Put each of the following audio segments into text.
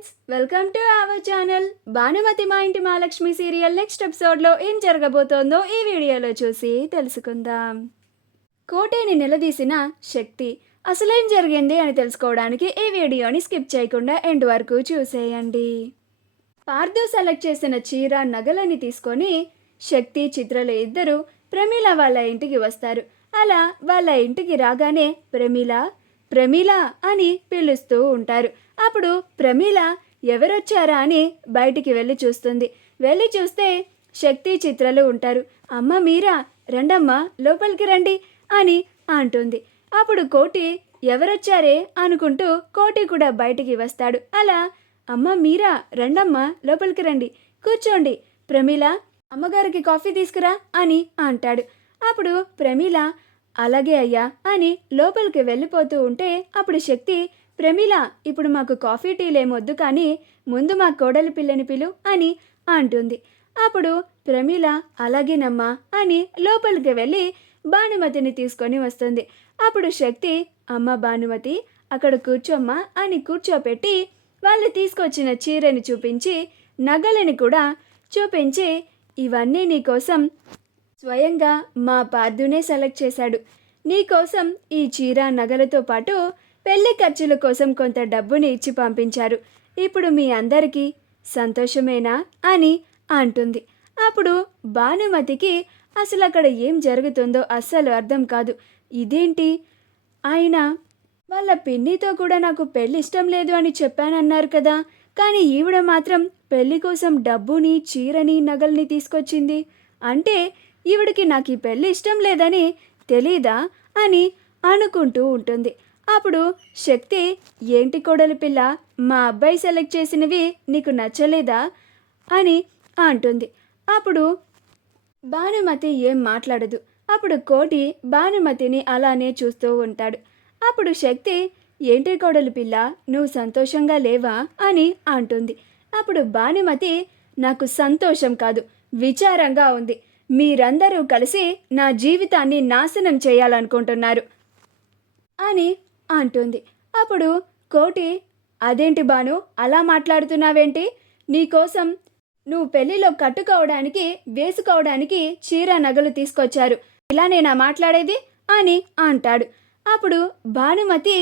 Friends, welcome to our channel. Bhanumathi మా ఇంటి Mahalakshmi serial next ఎపిసోడ్లో ఏం జరగబోతోందో ఈ వీడియోలో చూసి తెలుసుకుందాం. కోటేని నిలదీసిన శక్తి అసలేం జరిగింది అని తెలుసుకోవడానికి ఈ వీడియోని స్కిప్ చేయకుండా ఎండ్ వరకు చూసేయండి. పార్థు సెలెక్ట్ చేసిన చీర నగలని తీసుకొని శక్తి చిత్రలు ఇద్దరు ప్రమీల వాళ్ళ ఇంటికి వస్తారు. అలా వాళ్ళ ఇంటికి రాగానే ప్రమీల అని పిలుస్తూ ఉంటారు. అప్పుడు ప్రమీల ఎవరొచ్చారా అని బయటికి వెళ్ళి చూస్తుంది. వెళ్ళి చూస్తే శక్తి చిత్రలు ఉంటారు. అమ్మ మీరా, రండమ్మా లోపలికి రండి అని అంటుంది. అప్పుడు కోటి ఎవరొచ్చారే అనుకుంటూ కోటి కూడా బయటికి వస్తాడు. అలా అమ్మ మీరా, రండమ్మా లోపలికి రండి, కూర్చోండి, ప్రమీల అమ్మగారికి కాఫీ తీసుకురా అని అంటాడు. అప్పుడు ప్రమీల అలాగే అయ్యా అని లోపలికి వెళ్ళిపోతూ ఉంటే అప్పుడు శక్తి ప్రమీల ఇప్పుడు మాకు కాఫీ టీలేమొద్దు, కానీ ముందు మా కోడలి పిల్లని పిలు అని అంటుంది. అప్పుడు ప్రమీల అలాగేనమ్మా అని లోపలికి వెళ్ళి భానుమతిని తీసుకొని వస్తుంది. అప్పుడు శక్తి అమ్మ భానుమతి అక్కడ కూర్చోమ్మా అని కూర్చోపెట్టి వాళ్ళు తీసుకొచ్చిన చీరని చూపించి నగలని కూడా చూపించి ఇవన్నీ నీకోసం స్వయంగా మా పార్థునే సెలెక్ట్ చేశాడు. నీకోసం ఈ చీర నగలతో పాటు పెళ్లి ఖర్చుల కోసం కొంత డబ్బుని ఇచ్చి పంపించారు. ఇప్పుడు మీ అందరికీ సంతోషమేనా అని అంటుంది. అప్పుడు భానుమతికి అసలు అక్కడ ఏం జరుగుతుందో అస్సలు అర్థం కాదు. ఇదేంటి, ఆయన వాళ్ళ పిన్నితో కూడా నాకు పెళ్ళి ఇష్టం లేదు అని చెప్పానన్నారు కదా, కానీ ఈవిడ మాత్రం పెళ్లి కోసం డబ్బుని చీరని నగల్ని తీసుకొచ్చింది. అంటే ఈవిడికి నాకు ఈ పెళ్ళి ఇష్టం లేదని తెలీదా అని అనుకుంటూ ఉంటుంది. అప్పుడు శక్తి ఏంటి కోడలి పిల్ల, మా అబ్బాయి సెలెక్ట్ చేసినవి నీకు నచ్చలేదా అని అంటుంది. అప్పుడు భానుమతి ఏం మాట్లాడదు. అప్పుడు కోటి భానుమతిని అలానే చూస్తూ ఉంటాడు. అప్పుడు శక్తి ఏంటి కోడలి పిల్ల, నువ్వు సంతోషంగా లేవా అని అంటుంది. అప్పుడు భానుమతి నాకు సంతోషం కాదు, విచారంగా ఉంది. మీరందరూ కలిసి నా జీవితాన్ని నాశనం చేయాలనుకుంటున్నారు అని అంటుంది. అప్పుడు కోటి అదేంటి భాను అలా మాట్లాడుతున్నావేంటి, నీకోసం నువ్వు పెళ్లిలో కట్టుకోవడానికి వేసుకోవడానికి చీర నగలు తీసుకొచ్చారు, ఇలా నేనా మాట్లాడేది అని అంటాడు. అప్పుడు భానుమతి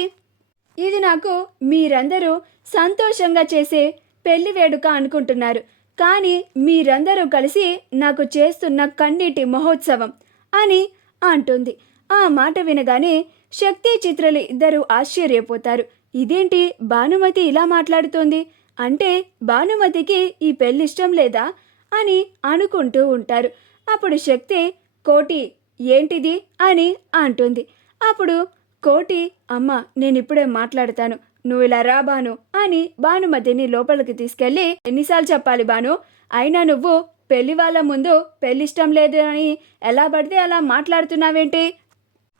ఇది నాకు మీరందరూ సంతోషంగా చేసే పెళ్లి వేడుక అనుకుంటున్నారు, కానీ మీరందరూ కలిసి నాకు చేస్తున్న కన్నీటి మహోత్సవం అని అంటుంది. ఆ మాట వినగానే శక్తి చిత్రలు ఇద్దరు ఆశ్చర్యపోతారు. ఇదేంటి భానుమతి ఇలా మాట్లాడుతోంది, అంటే భానుమతికి ఈ పెళ్ళి ఇష్టం లేదా అని అనుకుంటూ ఉంటారు. అప్పుడు శక్తి కోటి ఏంటిది అని అంటుంది. అప్పుడు కోటి అమ్మ నేనిప్పుడే మాట్లాడతాను, నువ్వు ఇలా రా భాను అని భానుమతిని లోపలికి తీసుకెళ్ళి ఎన్నిసార్లు చెప్పాలి భాను, అయినా నువ్వు పెళ్లి వాళ్ళ ముందు పెళ్ళి ఇష్టం లేదు అని ఎలా పడితే అలా మాట్లాడుతున్నావేంటి,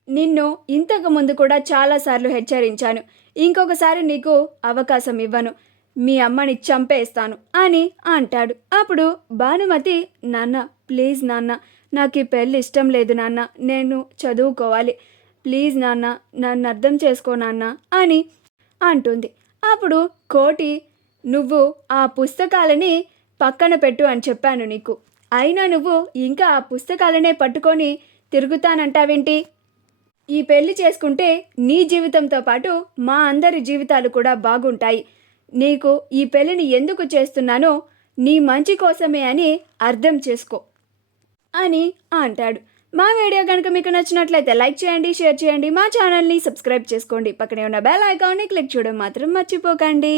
నిన్ను ఇంతకు ముందు కూడా చాలాసార్లు హెచ్చరించాను, ఇంకొకసారి నీకు అవకాశం ఇవ్వను, మీ అమ్మని చంపేస్తాను అని అంటాడు. అప్పుడు భానుమతి నాన్న ప్లీజ్ నాన్న, నాకు ఈ పెళ్ళి ఇష్టం లేదు నాన్న, నేను చదువుకోవాలి, ప్లీజ్ నాన్న నన్ను అర్థం చేసుకో నాన్న అని అంటుంది. అప్పుడు కోటి నువ్వు ఆ పుస్తకాలని పక్కన పెట్టు అని చెప్పాను నీకు, అయినా నువ్వు ఇంకా ఆ పుస్తకాలనే పట్టుకొని తిరుగుతానంటావేంటి, ఈ పెళ్లి చేసుకుంటే నీ జీవితంతో పాటు మా అందరి జీవితాలు కూడా బాగుంటాయి, నీకు ఈ పెళ్లిని ఎందుకు చేస్తున్నానో నీ మంచి కోసమే అని అర్థం చేసుకో అని అంటాడు. మా వీడియో కనుక మీకు నచ్చినట్లయితే లైక్ చేయండి, షేర్ చేయండి, మా ఛానల్ని సబ్స్క్రైబ్ చేసుకోండి, పక్కనే ఉన్న బెల్ ఐకాన్ని క్లిక్ చేయడం మాత్రం మర్చిపోకండి.